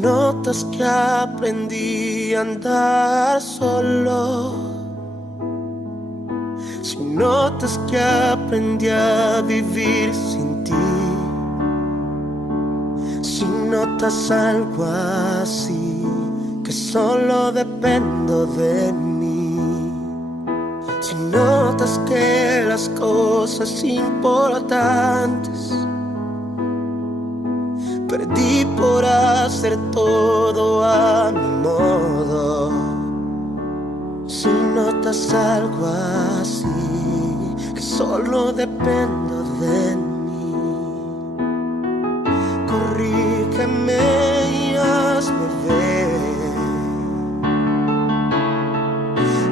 notas que aprendí a andar solo, si notas que aprendí a vivir sin ti, si notas algo así, que solo dependo de mí, si notas que las cosas importantes perdí por hacer todo a mi modo, si notas algo así, que solo dependo de mí, corrígeme y hazme ver,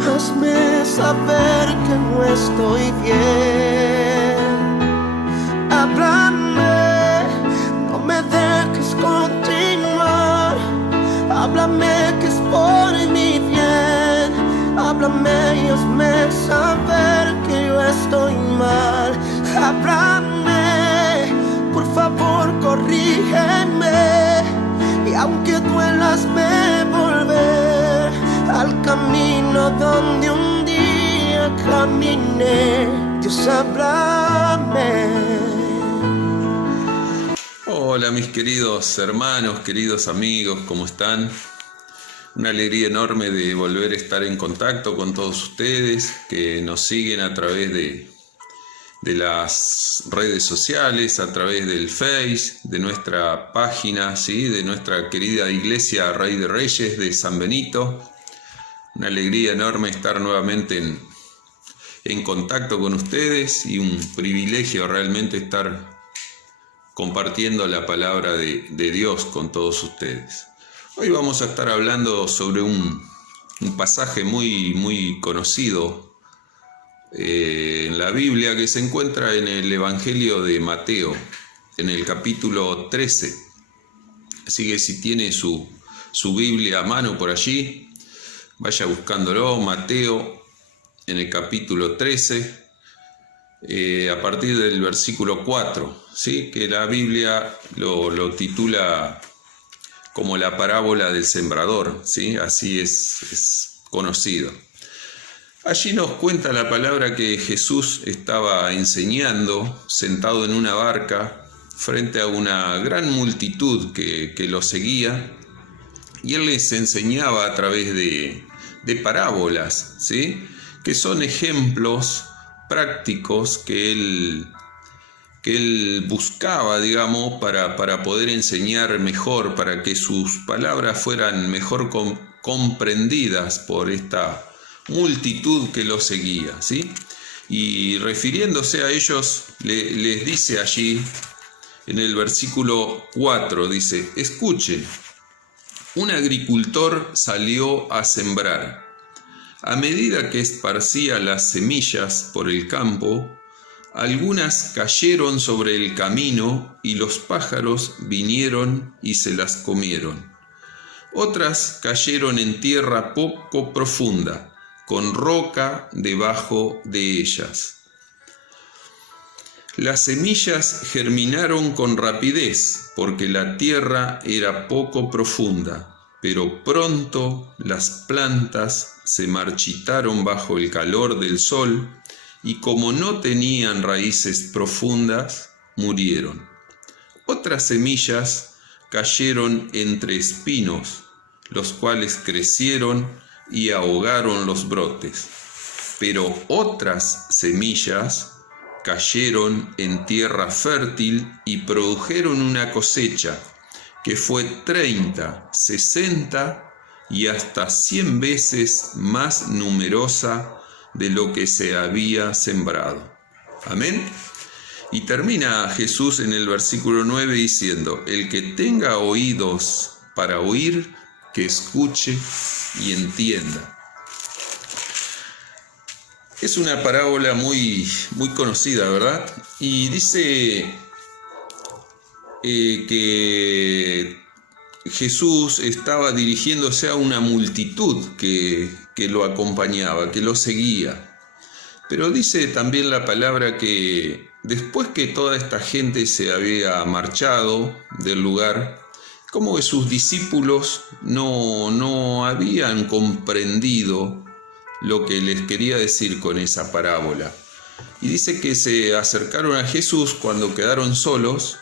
hazme saber que no estoy bien, háblame, no me dejes continuar, háblame que es por mi bien, háblame y hazme saber que yo estoy mal, háblame, por favor corrígeme, y aunque duela hazme volver al camino donde un día caminé, Dios háblame. Hola mis queridos hermanos, queridos amigos, ¿cómo están? Una alegría enorme de volver a estar en contacto con todos ustedes que nos siguen a través de las redes sociales, a través del Face, de nuestra página, ¿sí? De nuestra querida iglesia Rey de Reyes de San Benito. Una alegría enorme estar nuevamente en contacto con ustedes y un privilegio realmente estar compartiendo la palabra de Dios con todos ustedes. Hoy vamos a estar hablando sobre un pasaje muy conocido en la Biblia, que se encuentra en el Evangelio de Mateo, en el capítulo 13. Así que si tiene su Biblia a mano por allí, vaya buscándolo, Mateo, en el capítulo 13, a partir del versículo 4, ¿sí? Que la Biblia lo titula como la parábola del sembrador, ¿sí? Así es conocido. Allí nos cuenta la palabra que Jesús estaba enseñando, sentado en una barca, frente a una gran multitud que lo seguía, y él les enseñaba a través de parábolas, ¿sí? Que son ejemplos prácticos que él buscaba, digamos, para poder enseñar mejor, para que sus palabras fueran mejor comprendidas por esta multitud que lo seguía, ¿sí? Y refiriéndose a ellos, les dice allí, en el versículo 4, dice: escuchen, un agricultor salió a sembrar. A medida que esparcía las semillas por el campo, algunas cayeron sobre el camino y los pájaros vinieron y se las comieron. Otras cayeron en tierra poco profunda, con roca debajo de ellas. Las semillas germinaron con rapidez, porque la tierra era poco profunda, pero pronto las plantas se marchitaron bajo el calor del sol, y como no tenían raíces profundas, murieron. Otras semillas cayeron entre espinos, los cuales crecieron y ahogaron los brotes. Pero otras semillas cayeron en tierra fértil y produjeron una cosecha que fue 30, 60 y hasta 100 veces más numerosa de lo que se había sembrado. Amén. Y termina Jesús en el versículo 9 diciendo: el que tenga oídos para oír, que escuche y entienda. Es una parábola muy conocida, ¿verdad? Y dice que Jesús estaba dirigiéndose a una multitud que lo acompañaba, que lo seguía. Pero dice también la palabra que después que toda esta gente se había marchado del lugar, como que sus discípulos no habían comprendido lo que les quería decir con esa parábola. Y dice que se acercaron a Jesús cuando quedaron solos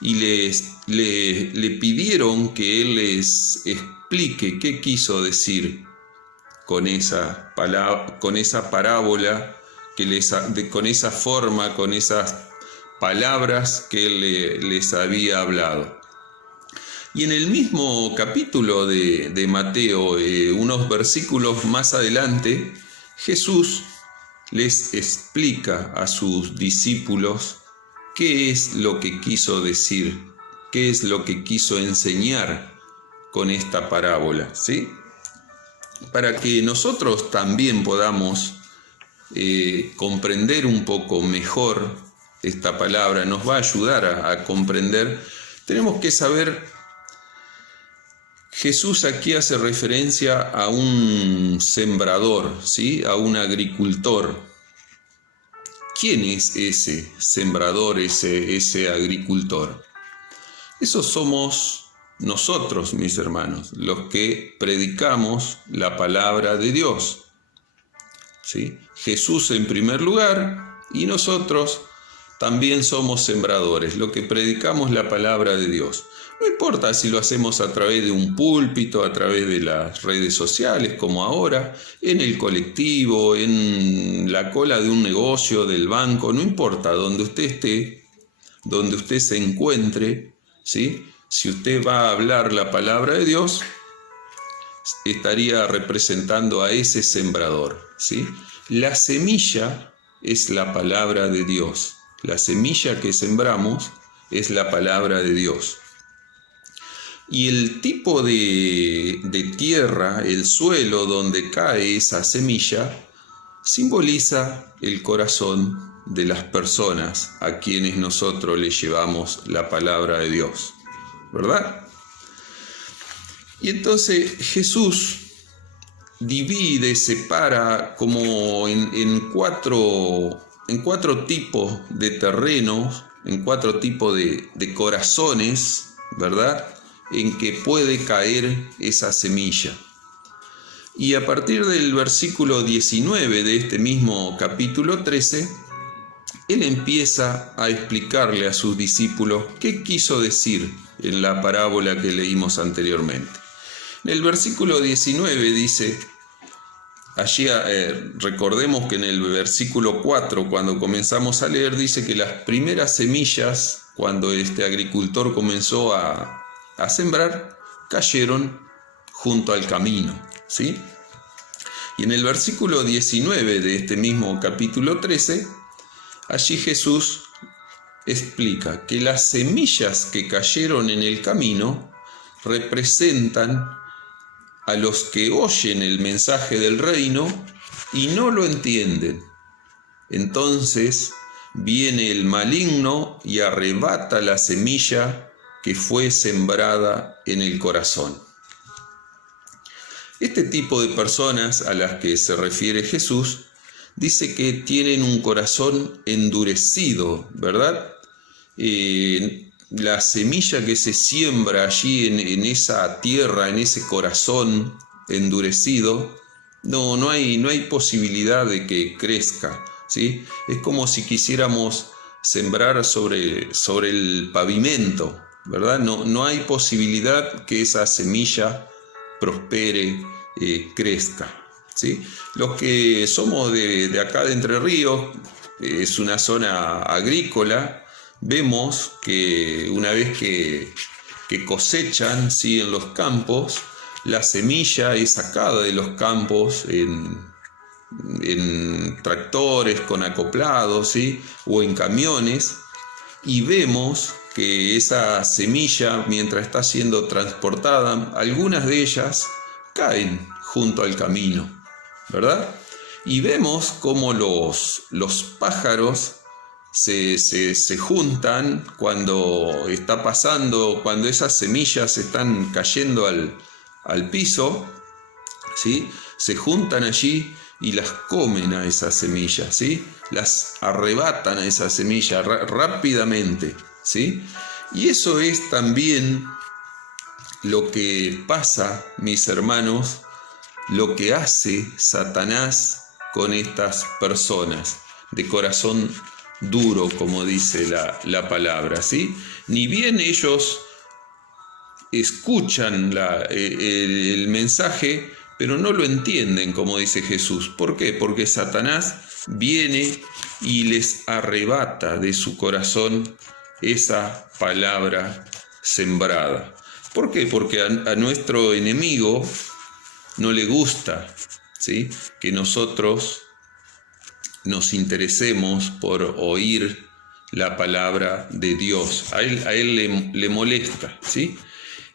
y le pidieron que Él les explique qué quiso decir con esa parábola, con esa forma, con esas palabras que Él les había hablado. Y en el mismo capítulo de Mateo, unos versículos más adelante, Jesús les explica a sus discípulos qué es lo que quiso decir, qué es lo que quiso enseñar con esta parábola, ¿sí? Para que nosotros también podamos comprender un poco mejor esta palabra, nos va a ayudar a comprender. Tenemos que saber, Jesús aquí hace referencia a un sembrador, ¿sí? A un agricultor. ¿Quién es ese sembrador, ese agricultor? Esos somos nosotros, mis hermanos, los que predicamos la palabra de Dios, ¿sí? Jesús en primer lugar, y nosotros también somos sembradores, los que predicamos la palabra de Dios. No importa si lo hacemos a través de un púlpito, a través de las redes sociales, como ahora, en el colectivo, en la cola de un negocio, del banco, no importa, donde usted esté, donde usted se encuentre, ¿sí? Si usted va a hablar la palabra de Dios, estaría representando a ese sembrador, ¿sí? La semilla es la palabra de Dios. La semilla que sembramos es la palabra de Dios. Y el tipo de tierra, el suelo donde cae esa semilla, simboliza el corazón de las personas a quienes nosotros les llevamos la palabra de Dios, ¿verdad? Y entonces Jesús divide, separa como en cuatro tipos de terrenos, en cuatro tipos de corazones, ¿verdad?, en que puede caer esa semilla. Y a partir del versículo 19 de este mismo capítulo 13, Él empieza a explicarle a sus discípulos qué quiso decir en la parábola que leímos anteriormente. En el versículo 19 dice, allí recordemos que en el versículo 4, cuando comenzamos a leer, dice que las primeras semillas, cuando este agricultor comenzó a sembrar, cayeron junto al camino, ¿sí? Y en el versículo 19 de este mismo capítulo 13, allí Jesús explica que las semillas que cayeron en el camino representan a los que oyen el mensaje del reino y no lo entienden. Entonces viene el maligno y arrebata la semilla que fue sembrada en el corazón. Este tipo de personas a las que se refiere Jesús dice que tienen un corazón endurecido, ¿verdad? La semilla que se siembra allí en esa tierra, en ese corazón endurecido, no hay posibilidad de que crezca, ¿sí? Es como si quisiéramos sembrar sobre el pavimento, ¿verdad? No hay posibilidad que esa semilla prospere, crezca, ¿sí? Los que somos de acá de Entre Ríos, es una zona agrícola, vemos que una vez que cosechan, ¿sí?, en los campos, la semilla es sacada de los campos en tractores con acoplados, ¿sí?, o en camiones, y vemos que esa semilla, mientras está siendo transportada, algunas de ellas caen junto al camino, ¿verdad? Y vemos cómo los pájaros se juntan cuando está pasando, cuando esas semillas están cayendo al piso, ¿sí? Se juntan allí y las comen a esas semillas, ¿sí? Las arrebatan a esas semillas rápidamente, ¿sí? Y eso es también lo que pasa, mis hermanos, lo que hace Satanás con estas personas de corazón duro, como dice la palabra, ¿sí? Ni bien ellos escuchan el mensaje, pero no lo entienden, como dice Jesús. ¿Por qué? Porque Satanás viene y les arrebata de su corazón esa palabra sembrada. ¿Por qué? Porque a nuestro enemigo no le gusta, ¿sí?, que nosotros nos interesemos por oír la palabra de Dios. A él le molesta, ¿sí?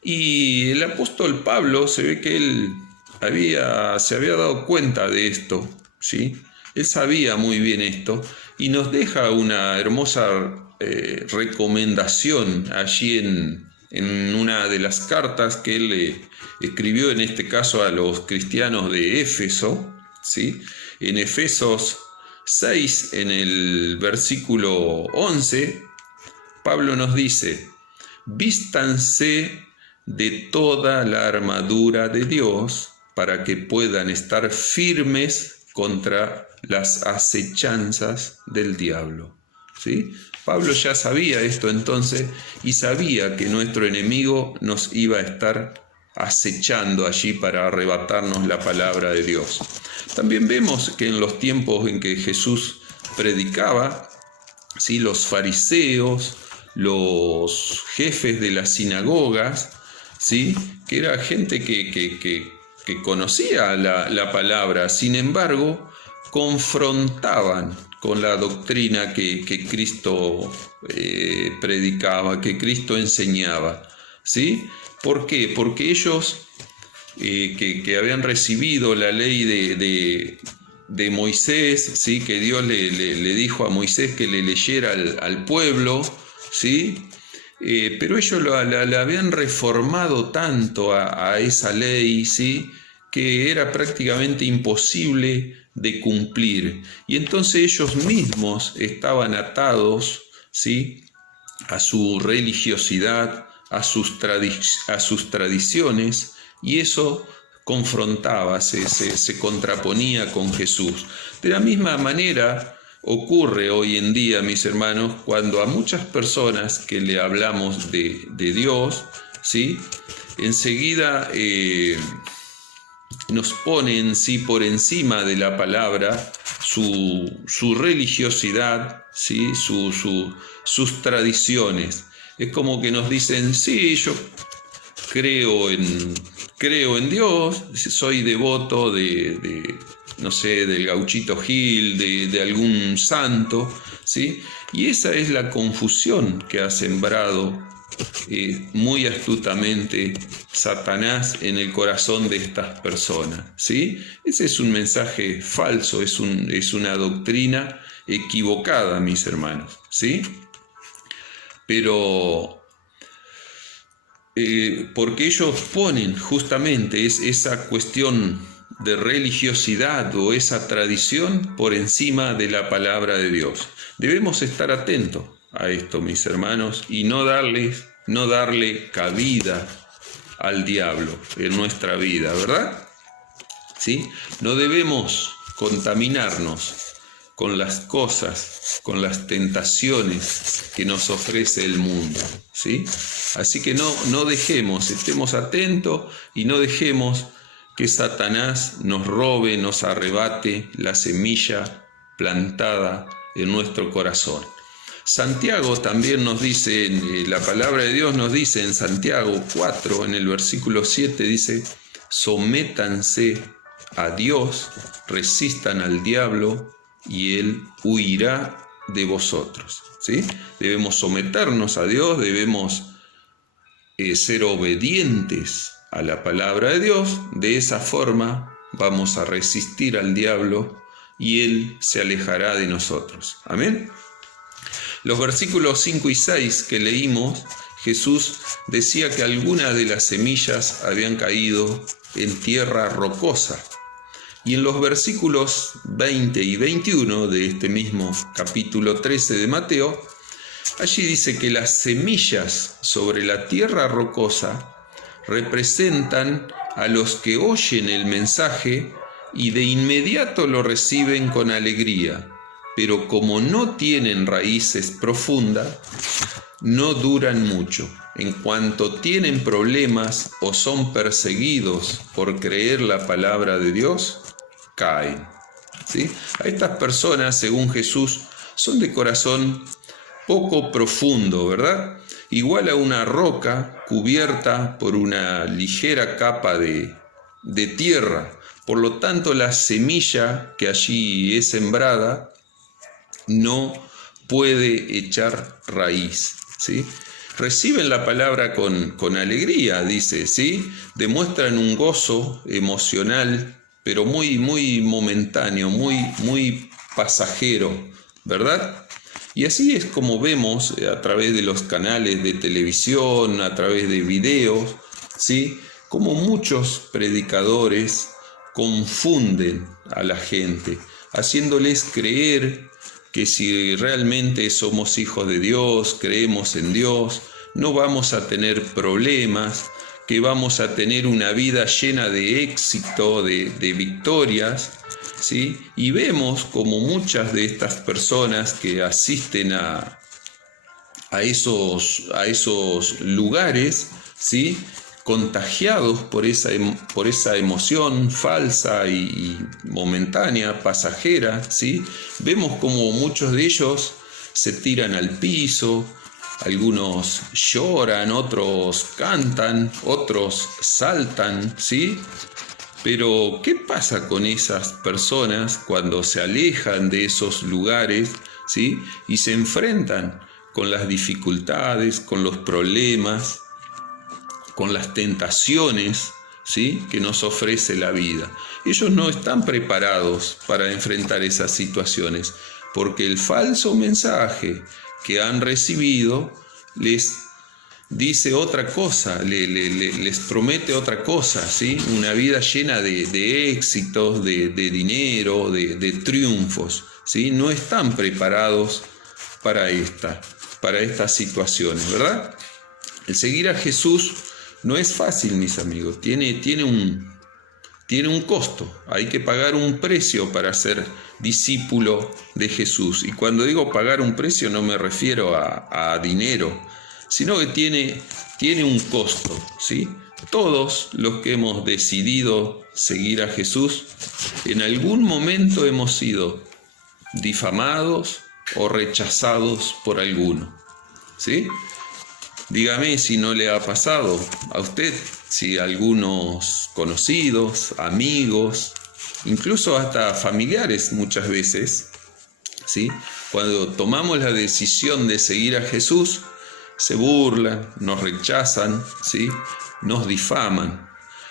Y el apóstol Pablo se ve que él se había dado cuenta de esto, ¿sí? Él sabía muy bien esto y nos deja una hermosa recomendación allí en una de las cartas que él escribió, en este caso a los cristianos de Éfeso, ¿sí? En Efesos 6, en el versículo 11, Pablo nos dice: vístanse de toda la armadura de Dios para que puedan estar firmes contra las acechanzas del diablo. ¿Sí? Pablo ya sabía esto entonces y sabía que nuestro enemigo nos iba a estar acechando allí para arrebatarnos la palabra de Dios. También vemos que en los tiempos en que Jesús predicaba, ¿sí?, los fariseos, los jefes de las sinagogas, ¿sí?, que era gente que conocía la palabra, sin embargo, confrontaban con la doctrina que Cristo predicaba, que Cristo enseñaba, ¿sí? ¿Por qué? Porque ellos que habían recibido la ley de Moisés, ¿sí?, que Dios le dijo a Moisés que le leyera al pueblo, ¿sí?, pero ellos la habían reformado tanto a esa ley, ¿sí?, que era prácticamente imposible de cumplir. Y entonces ellos mismos estaban atados, ¿sí?, a su religiosidad, a sus tradiciones, y eso confrontaba, se contraponía con Jesús. De la misma manera ocurre hoy en día, mis hermanos, cuando a muchas personas que le hablamos de Dios, ¿sí?, enseguida nos ponen, sí, por encima de la palabra su religiosidad, ¿sí?, sus tradiciones. Es como que nos dicen: sí, yo creo en Dios, soy devoto no sé, del Gauchito Gil, de algún santo, ¿sí? Y esa es la confusión que ha sembrado muy astutamente Satanás en el corazón de estas personas, ¿sí? Ese es un mensaje falso, es una doctrina equivocada, mis hermanos, ¿sí? Pero porque ellos ponen justamente esa cuestión de religiosidad o esa tradición por encima de la palabra de Dios. Debemos estar atentos a esto, mis hermanos, y no darle cabida al diablo en nuestra vida, ¿verdad? ¿Sí? No debemos contaminarnos con las cosas, con las tentaciones que nos ofrece el mundo, ¿sí? Así que no dejemos, estemos atentos y no dejemos que Satanás nos robe, nos arrebate la semilla plantada en nuestro corazón. Santiago también nos dice, la palabra de Dios nos dice en Santiago 4, en el versículo 7, dice: sométanse a Dios, resistan al diablo y él huirá de vosotros, ¿sí? Debemos someternos a Dios, debemos ser obedientes a la palabra de Dios. De esa forma vamos a resistir al diablo y él se alejará de nosotros. Amén. Los versículos 5 y 6 que leímos, Jesús decía que algunas de las semillas habían caído en tierra rocosa. Y en los versículos 20 y 21 de este mismo capítulo 13 de Mateo, allí dice que las semillas sobre la tierra rocosa representan a los que oyen el mensaje y de inmediato lo reciben con alegría, pero como no tienen raíces profundas, no duran mucho. En cuanto tienen problemas o son perseguidos por creer la palabra de Dios, caen. ¿Sí? A estas personas, según Jesús, son de corazón poco profundo, ¿verdad? Igual a una roca cubierta por una ligera capa de tierra. Por lo tanto, la semilla que allí es sembrada no puede echar raíz, ¿sí? Reciben la palabra con alegría, dice, ¿sí? Demuestran un gozo emocional, pero muy momentáneo, muy pasajero, ¿verdad? Y así es como vemos a través de los canales de televisión, a través de videos, ¿sí? Como muchos predicadores confunden a la gente, haciéndoles creer que si realmente somos hijos de Dios, creemos en Dios, no vamos a tener problemas, que vamos a tener una vida llena de éxito, de victorias, ¿sí? Y vemos como muchas de estas personas que asisten a esos lugares, ¿sí? Contagiados por esa emoción falsa y momentánea, pasajera, ¿sí? Vemos como muchos de ellos se tiran al piso, algunos lloran, otros cantan, otros saltan, ¿sí? Pero, ¿qué pasa con esas personas cuando se alejan de esos lugares, ¿sí? Y se enfrentan con las dificultades, con los problemas, con las tentaciones, ¿sí? Que nos ofrece la vida? Ellos no están preparados para enfrentar esas situaciones, porque el falso mensaje que han recibido les dice otra cosa, les promete otra cosa, ¿sí? Una vida llena de éxitos, de dinero, de triunfos, ¿sí? No están preparados para estas situaciones, ¿verdad? El seguir a Jesús no es fácil, mis amigos, tiene un costo, hay que pagar un precio para ser discípulo de Jesús. Y cuando digo pagar un precio no me refiero a dinero, sino que tiene un costo, ¿sí? Todos los que hemos decidido seguir a Jesús, en algún momento hemos sido difamados o rechazados por alguno, ¿sí? Dígame si no le ha pasado a usted, si algunos conocidos, amigos, incluso hasta familiares muchas veces, ¿sí? Cuando tomamos la decisión de seguir a Jesús, se burlan, nos rechazan, ¿sí? Nos difaman.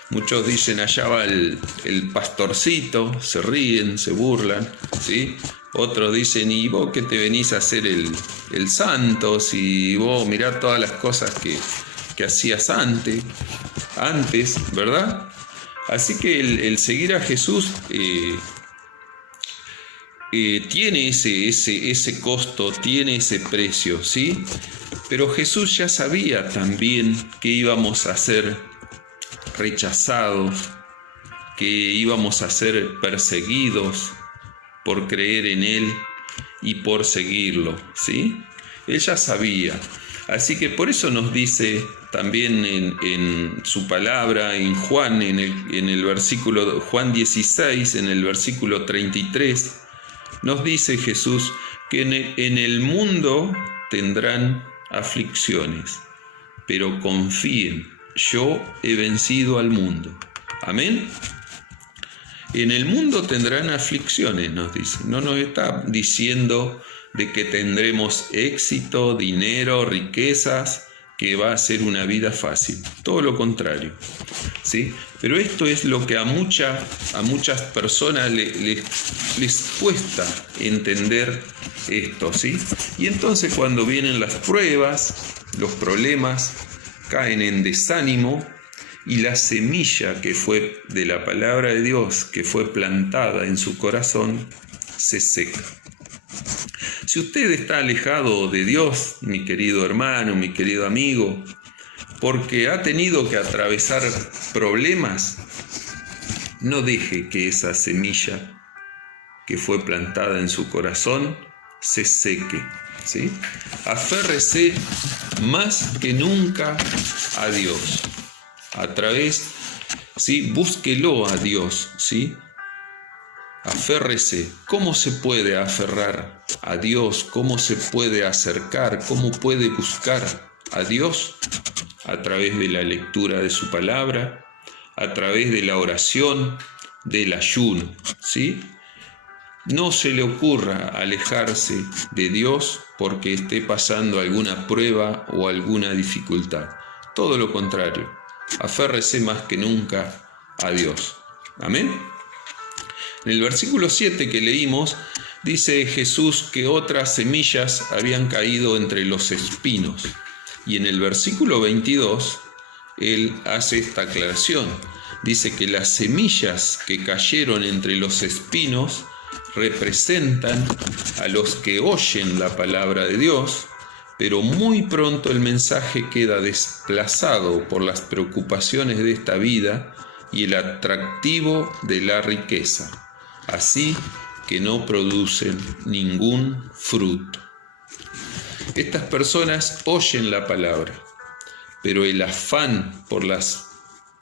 Muchos dicen, allá va el pastorcito, se ríen, se burlan, ¿sí? Otros dicen, ¿y vos qué te venís a hacer el santo? Si vos mirá todas las cosas que hacías antes, ¿verdad? Así que el seguir a Jesús tiene ese costo, tiene ese precio, ¿sí? Pero Jesús ya sabía también que íbamos a ser rechazados, que íbamos a ser perseguidos por creer en Él y por seguirlo, ¿sí? Él ya sabía. Así que por eso nos dice también en su palabra, en Juan, en el versículo, Juan 16, en el versículo 33, nos dice Jesús que en el mundo tendrán aflicciones, pero confíen, yo he vencido al mundo. Amén. En el mundo tendrán aflicciones, nos dice. No nos está diciendo de que tendremos éxito, dinero, riquezas, que va a ser una vida fácil. Todo lo contrario, ¿sí? Pero esto es lo que a muchas personas les cuesta entender esto, ¿sí? Y entonces cuando vienen las pruebas, los problemas, caen en desánimo y la semilla que fue de la palabra de Dios, que fue plantada en su corazón, se seca. Si usted está alejado de Dios, mi querido hermano, mi querido amigo, porque ha tenido que atravesar problemas, no deje que esa semilla que fue plantada en su corazón se seque, ¿sí? Aférrese más que nunca a Dios. A través, ¿sí? Búsquelo a Dios, ¿sí? Aférrese. ¿Cómo se puede aferrar a Dios? ¿Cómo se puede acercar? ¿Cómo puede buscar a Dios? A través de la lectura de su palabra, a través de la oración, del ayuno, ¿sí? No se le ocurra alejarse de Dios porque esté pasando alguna prueba o alguna dificultad. Todo lo contrario, aférrese más que nunca a Dios. Amén. En el versículo 7 que leímos, dice Jesús que otras semillas habían caído entre los espinos. Y en el versículo 22, Él hace esta aclaración. Dice que las semillas que cayeron entre los espinos representan a los que oyen la palabra de Dios, pero muy pronto el mensaje queda desplazado por las preocupaciones de esta vida y el atractivo de la riqueza, así que no producen ningún fruto. Estas personas oyen la palabra, pero el afán por las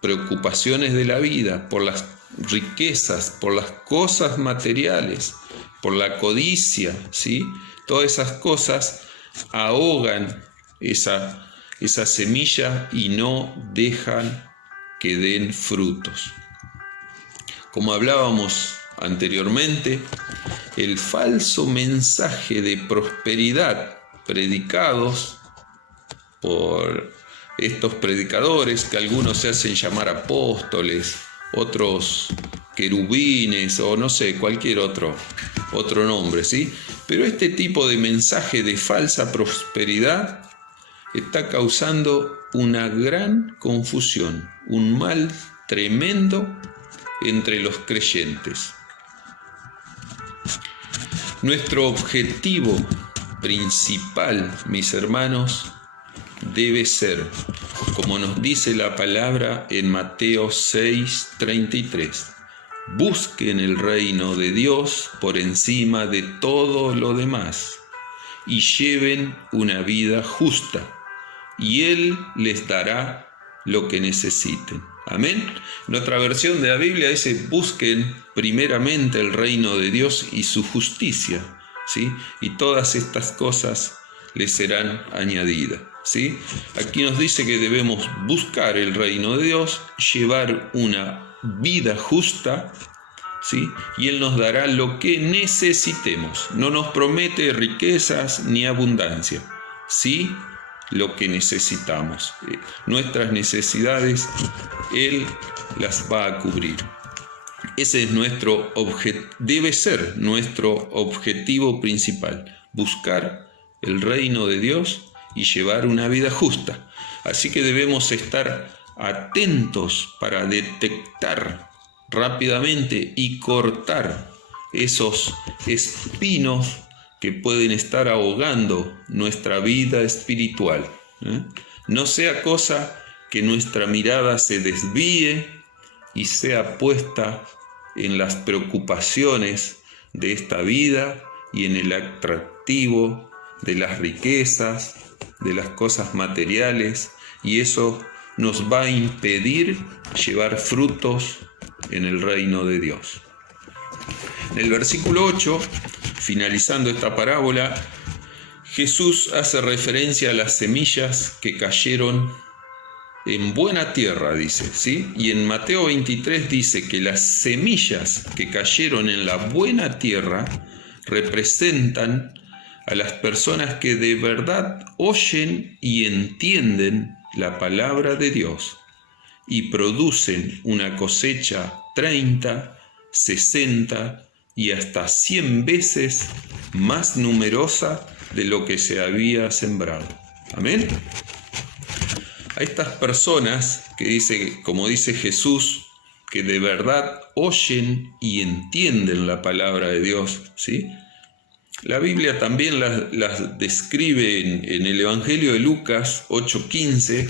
preocupaciones de la vida, por las riquezas, por las cosas materiales, por la codicia, ¿sí? Todas esas cosas ahogan esa semilla y no dejan que den frutos. Como hablábamos anteriormente, el falso mensaje de prosperidad predicados por estos predicadores, que algunos se hacen llamar apóstoles, otros querubines o no sé, cualquier otro nombre, ¿sí? Pero este tipo de mensaje de falsa prosperidad está causando una gran confusión, un mal tremendo entre los creyentes. Nuestro objetivo principal, mis hermanos, debe ser, como nos dice la palabra en Mateo 6:33, busquen el reino de Dios por encima de todo lo demás y lleven una vida justa, y Él les dará lo que necesiten. Amén. En otra versión de la Biblia dice, busquen primeramente el reino de Dios y su justicia, ¿sí? Y todas estas cosas les serán añadidas, ¿sí? Aquí nos dice que debemos buscar el reino de Dios, llevar una vida justa, ¿sí? Y Él nos dará lo que necesitemos. No nos promete riquezas ni abundancia, sí lo que necesitamos. Nuestras necesidades Él las va a cubrir. Ese es debe ser nuestro objetivo principal, buscar el reino de Dios y llevar una vida justa. Así que debemos estar atentos para detectar rápidamente y cortar esos espinos que pueden estar ahogando nuestra vida espiritual. No sea cosa que nuestra mirada se desvíe y sea puesta en las preocupaciones de esta vida y en el atractivo de las riquezas, de las cosas materiales, y eso nos va a impedir llevar frutos en el reino de Dios. En el versículo 8, finalizando esta parábola, Jesús hace referencia a las semillas que cayeron en buena tierra, dice, ¿sí? Y en Mateo 23 dice que las semillas que cayeron en la buena tierra representan a las personas que de verdad oyen y entienden la palabra de Dios y producen una cosecha 30, 60 y hasta 100 veces más numerosa de lo que se había sembrado. Amén. A estas personas que dice, como dice Jesús, que de verdad oyen y entienden la palabra de Dios, ¿sí? La Biblia también las describe en el Evangelio de Lucas 8:15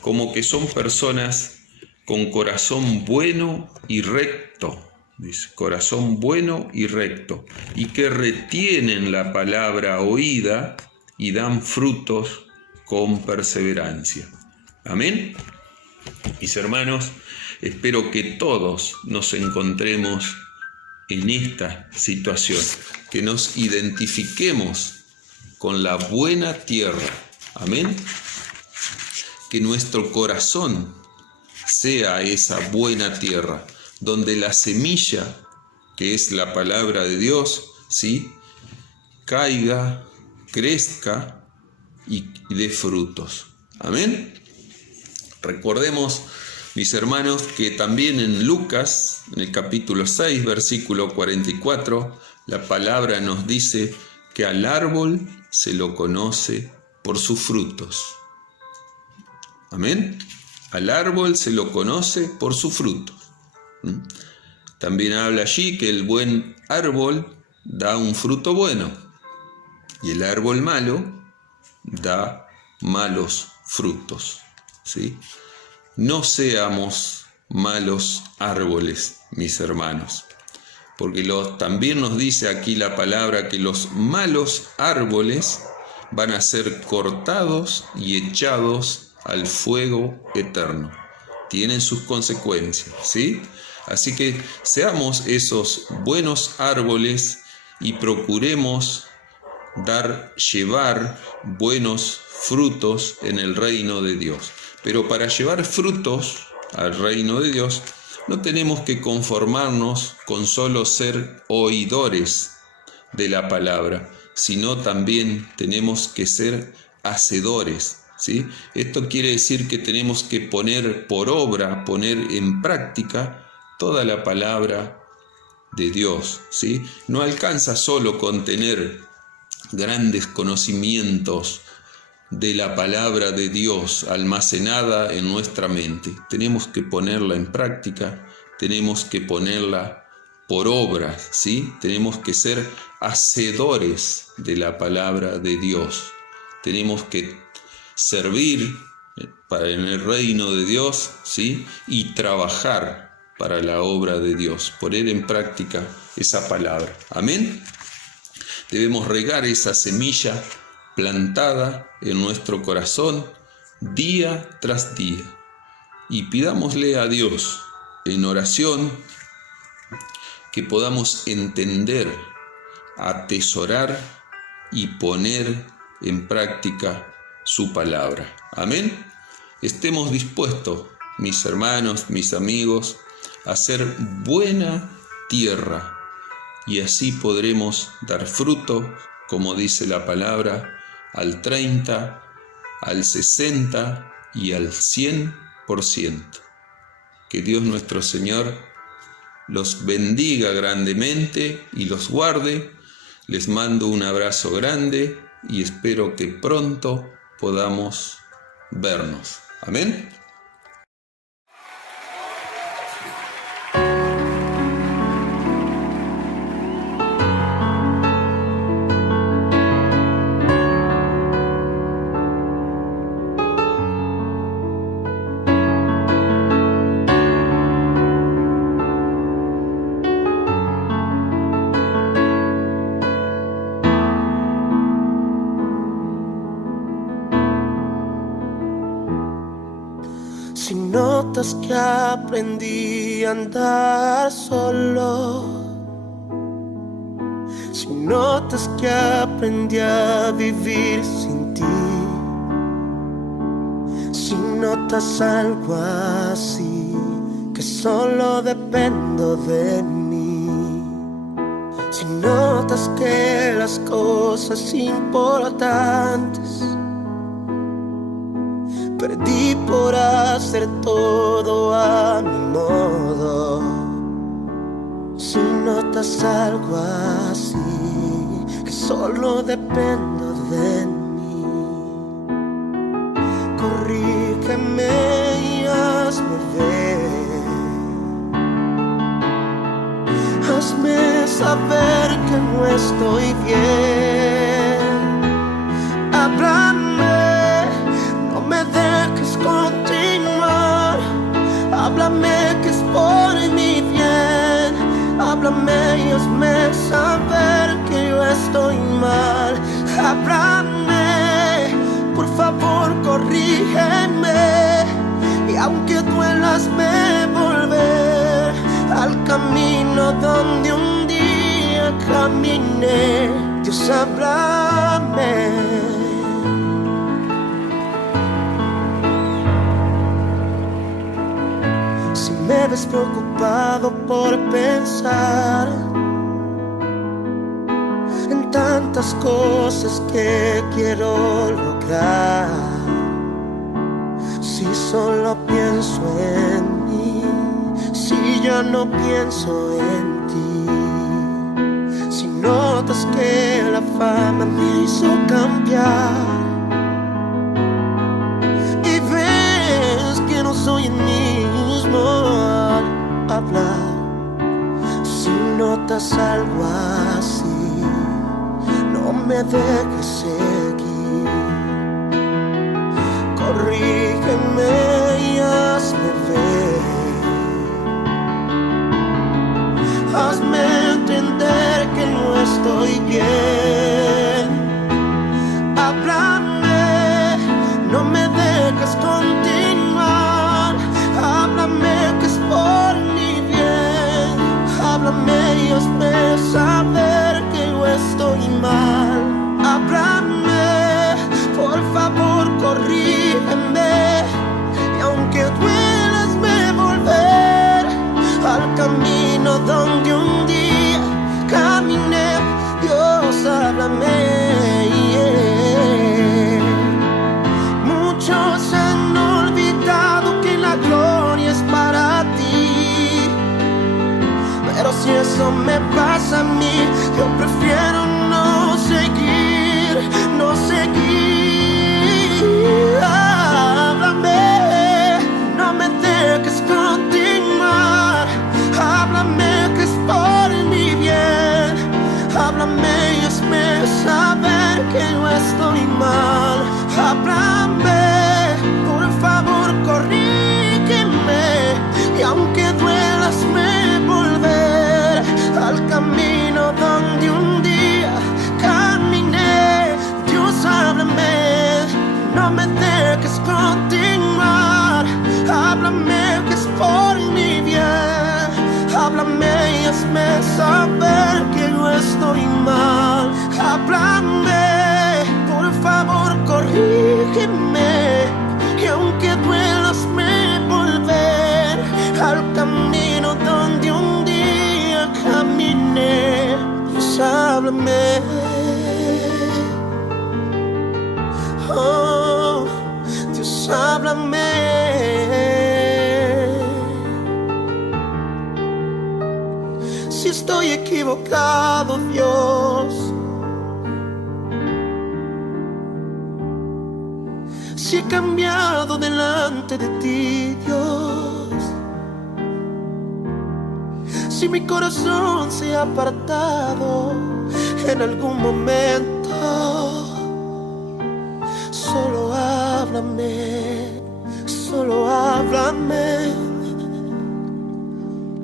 como que son personas con corazón bueno y recto. Dice, corazón bueno y recto, y que retienen la palabra oída y dan frutos con perseverancia. Amén. Mis hermanos, espero que todos nos encontremos en esta situación, que nos identifiquemos con la buena tierra. Amén. Que nuestro corazón sea esa buena tierra, donde la semilla, que es la palabra de Dios, ¿sí?, caiga, crezca y dé frutos. Amén. Recordemos, mis hermanos, que también en Lucas, en el capítulo 6, versículo 44, la palabra nos dice que al árbol se lo conoce por sus frutos. Amén. Al árbol se lo conoce por sus frutos. También habla allí que el buen árbol da un fruto bueno y el árbol malo da malos frutos, ¿sí? No seamos malos árboles, mis hermanos, porque también nos dice aquí la palabra que los malos árboles van a ser cortados y echados al fuego eterno. Tienen sus consecuencias, ¿sí? Así que seamos esos buenos árboles y procuremos llevar buenos frutos en el reino de Dios. Pero para llevar frutos al reino de Dios, no tenemos que conformarnos con solo ser oidores de la palabra, sino también tenemos que ser hacedores, ¿sí? Esto quiere decir que tenemos que poner por obra, poner en práctica toda la palabra de Dios, ¿sí? No alcanza solo con tener grandes conocimientos de la palabra de Dios almacenada en nuestra mente. Tenemos que ponerla en práctica, tenemos que ponerla por obra, ¿sí? Tenemos que ser hacedores de la palabra de Dios. Tenemos que servir en el reino de Dios, ¿sí? Y trabajar para la obra de Dios, poner en práctica esa palabra. Amén. Debemos regar esa semilla plantada en nuestro corazón día tras día y pidámosle a Dios en oración que podamos entender, atesorar y poner en práctica su palabra. Amén. Estemos dispuestos, mis hermanos, mis amigos, a ser buena tierra y así podremos dar fruto, como dice la palabra, al 30, al 60 y al 100%. Que Dios nuestro Señor los bendiga grandemente y los guarde. Les mando un abrazo grande y espero que pronto podamos vernos. Amén. Si notas que aprendí a andar solo, si notas que aprendí a vivir sin ti, si notas algo así, que solo dependo de mí, si notas que las cosas importantes perdí por hacer todo a mi modo, si notas algo así, que solo dependo de mí, corrígeme y hazme ver, hazme saber que no no estoy bien. Háblame, no me dejes continuar. Háblame que es por mi bien. Háblame y hazme saber que yo estoy mal. Háblame, por favor corrígeme. Y aunque duela, hazme volver al camino donde un día caminé. Dios, háblame. Si me ves preocupado por pensar en tantas cosas que quiero lograr, si solo pienso en mí, si ya no pienso en ti, si notas que la fama me hizo cambiar y ves que no soy el mismo al hablar, si notas algo así, no me dejes seguir. Corrígeme y hazme ver. Hazme entender que no estoy bien. Háblame, no me dejes continuar. Háblame que es por mi bien. Háblame y hazme saber que yo estoy mal. Háblame, por favor corrígeme. Y aunque duela, hazme volver al camino donde un día caminé. Dios, háblame. Muchos han olvidado que la gloria es para ti, pero si eso me pasa a mí, yo prefiero no seguir, no seguir. Háblame, no me dejes continuar. Háblame que es por mi bien. Háblame y hazme saber que no estoy mal. Háblame, por favor corrígeme. Y aunque duela, hazme volver al camino donde un día caminé. Dios, háblame, no me dejes continuar. Háblame que es por mi bien. Háblame y hazme saber que yo estoy mal. Háblame, por favor corrígeme. Y aunque duela, hazme volver al camino donde un día caminé. Dios, háblame. Oh, Dios, háblame. Si estoy equivocado, Dios, si he cambiado delante de ti, Dios, si mi corazón se ha apartado en algún momento, solo háblame, solo háblame,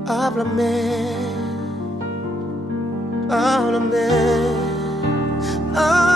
háblame, háblame, háblame.